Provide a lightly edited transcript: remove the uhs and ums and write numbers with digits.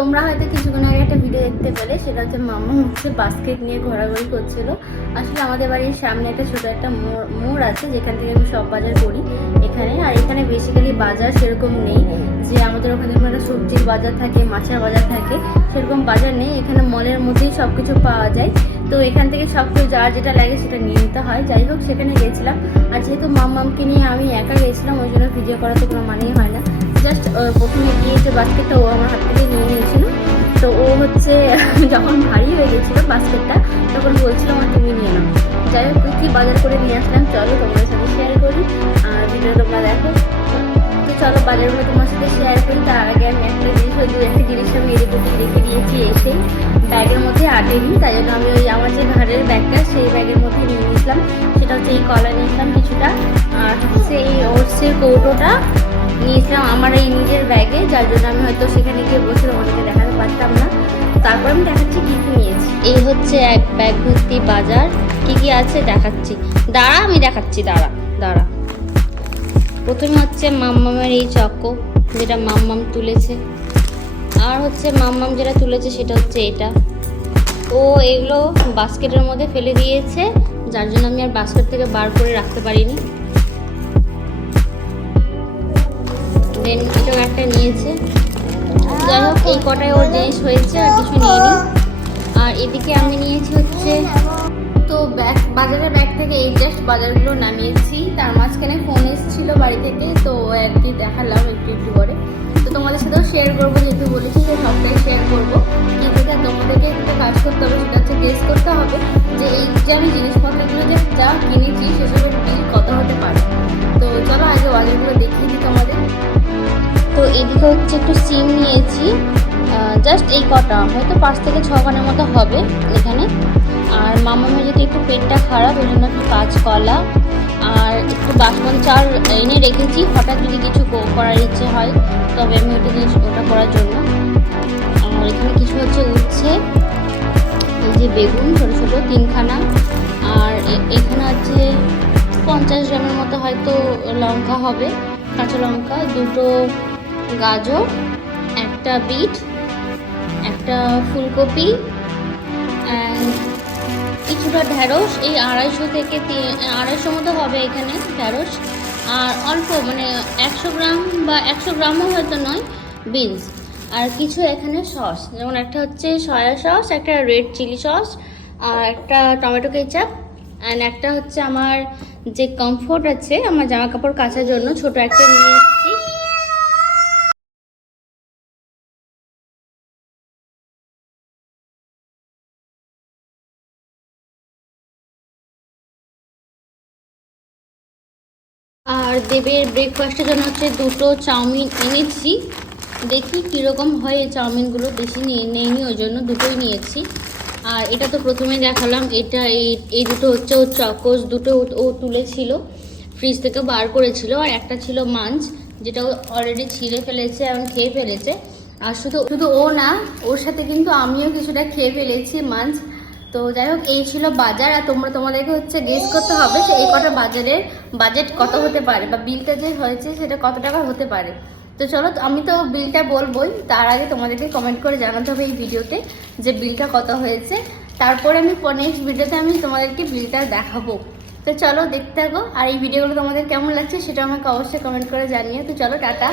তোমরা হয়তো কিছুক্ষণ আগে একটা ভিডিও দেখতে পেলে, সেটা হচ্ছে মাম্মা হচ্ছে বাস্কেট নিয়ে ঘোরাঘুরি করছিল। আসলে আমাদের বাড়ির সামনে একটা ছোট একটা মোড় আছে, যেখান থেকে আমি সব বাজার করি এখানে। আর এখানে বেসিক্যালি বাজার সেরকম নেই, যে আমাদের ওখানে একটা সবজির বাজার থাকে, মাছের বাজার থাকে, সেরকম বাজার নেই। এখানে মলের মধ্যেই সব কিছু পাওয়া যায়। তো এখান থেকে সব কিছু যার যেটা লাগে সেটা নিয়ে নিতে হয়। যাই হোক, সেখানে গেছিলাম। আর যেহেতু মাম্মামকে নিয়ে আমি একা গেছিলাম, ওই জন্য ভিডিও করাতে কোনো মানেই হয় না। জাস্ট প্রথমে গিয়ে যে বাস্কেটটা ও আমার হাত থেকে নিয়ে নিয়েছিল। তো ও হচ্ছে যখন ভারী হয়ে গেছিলো বাস্কেটটা, তখন বলছিল আমার তুমি নিয়ে নাও। যাই হোক, কি বাজার করে নিয়ে আসলাম চলো তোমাদের সাথে শেয়ার করি, আর ভিডিও তোমরা দেখো। তো চলো বাজারগুলো তোমার সাথে শেয়ার করি। তার আগে আমি একটা জিনিস আমি এদিকে রেখে দিয়েছি এসে ব্যাগের মধ্যে আটেনি, তাই জন্য আমি ওই আমার যে ঘাড়ের ব্যাগটা সেই ব্যাগের মধ্যে নিয়ে নিয়েছিলাম। সেটা হচ্ছে এই কলা নিয়েছিলাম কিছুটা, আর হচ্ছে এই ওটসের কৌটোটা নিয়েছিলাম আমার এই নিজের ব্যাগে, যার জন্য আমি হয়তো সেখানে গিয়ে বসে তোমাদেরকে দেখাতে পারতাম না। তারপর আমি দেখাচ্ছি কী কী নিয়েছি। এই হচ্ছে এক ব্যাগ ভর্তি বাজার, কী কী আছে দেখাচ্ছি। দাঁড়া আমি দেখাচ্ছি, দাঁড়া। প্রথমে হচ্ছে মাম্মামের এই চক্কো, যেটা মাম্মাম তুলেছে। আর হচ্ছে মাম্মাম যেটা তুলেছে সেটা হচ্ছে এটা। ও এগুলো বাস্কেটের মধ্যে ফেলে দিয়েছে, যার জন্য আমি আর বাস্কেট থেকে বার করে রাখতে পারিনি। দেন এটাও একটা নিয়েছে। যাই হোক, এই কটায় ওর জিনিস হয়েছে, আর কিছু নিইনি। আর এদিকে আমি নিয়েছি হচ্ছে, তো বাজারের ব্যাগ থেকে এই জাস্ট বাজারগুলো নামিয়েছি। তার মাঝখানে ফোন এসেছিল বাড়ি থেকে, তো আর কি দেখালাম একটু করে। তো তোমাদের সাথেও শেয়ার করবো, যেহেতু বলেছি যে সবটাই শেয়ার করবো। কিন্তু তোমাদেরকে একটু কাজ করতে হবে, সেটা হচ্ছে গেস করতে হবে যে এই যে আমি জিনিসপত্রগুলো যে যা কিনেছি সেসবের বিল কত হতে পারে। তো চলো আগে বাজারগুলো দেখিয়ে দিই তোমাদের। তো এদিকে হচ্ছে একটু সিম নিয়েছি, জাস্ট এই কটা, হয়তো 5 থেকে 6 খানের মতো হবে এখানে। আর মামামের যদি একটু পেটটা খারাপ, ওই জন্য একটু কাঁচকলা আর একটু বাসমন চাল এনে রেখেছি, হঠাৎ যদি কিছু করার ইচ্ছে হয় তবে আমি ওটা করার জন্য। আর এখানে কিছু হচ্ছে উচ্ছে, এই যে বেগুন ছোটো ছোটো 3খানা, আর এখানে আছে 50 গ্রামের মতো হয়তো লঙ্কা হবে, কাঁচা লঙ্কা, 2টো গাজর, একটা বিট, একটা ফুলকপি, কিছুটা ঢ্যাঁড়স, এই 250 থেকে 250 মতো হবে এখানে ঢ্যাঁড়স। আর অল্প মানে 100 গ্রাম বা 100 গ্রামও হয়তো নয় বিনস। আর কিছু এখানে সস, যেমন একটা হচ্ছে সয়া সস, একটা রেড চিলি সস, আর একটা টমেটো কেচাপ, অ্যান্ড একটা হচ্ছে আমার যে কমফোর্ট আছে আমার জামা কাপড় কাচার জন্য, ছোট একটা নিয়ে এসেছি। আর দেবের ব্রেকফাস্টের জন্য হচ্ছে 2টো চাউমিন এনেছি, দেখি কীরকম হয়। এই চাউমিনগুলো বেশি নেইনি, ওই জন্য 2টোই নিয়েছি। আর এটা তো প্রথমেই দেখালাম, এটা এই 2টো হচ্ছে ওর চকোস, 2টো ও তুলেছিল, ফ্রিজ থেকে বার করেছিল। আর একটা ছিল মাঞ্চ, যেটা ও অলরেডি ছিঁড়ে ফেলেছে এবং খেয়ে ফেলেছে। আর শুধু ও না, ওর সাথে কিন্তু আমিও কিছুটা খেয়ে ফেলেছি মাঞ্চ। তো যাই হোক, এই ছিল বাজার। আর তোমাদেরকে হচ্ছে গেস করতে হবে যে এই কটা বাজারের বাজেট কত হতে পারে, বা বিলটা যে হয়েছে সেটা কত টাকা হতে পারে। তো চলো, আমি তো বিলটা বলবোই, তার আগে তোমাদেরকে কমেন্ট করে জানাতে হবে এই ভিডিওতে যে বিলটা কত হয়েছে। তারপরে আমি নেক্সট ভিডিওতে আমি তোমাদেরকে বিলটা দেখাবো। তো চলো দেখতে থাকো। আর এই ভিডিওগুলো তোমাদের কেমন লাগছে সেটা আমাকে অবশ্যই কমেন্ট করে জানিও। তো চলো, টাটা।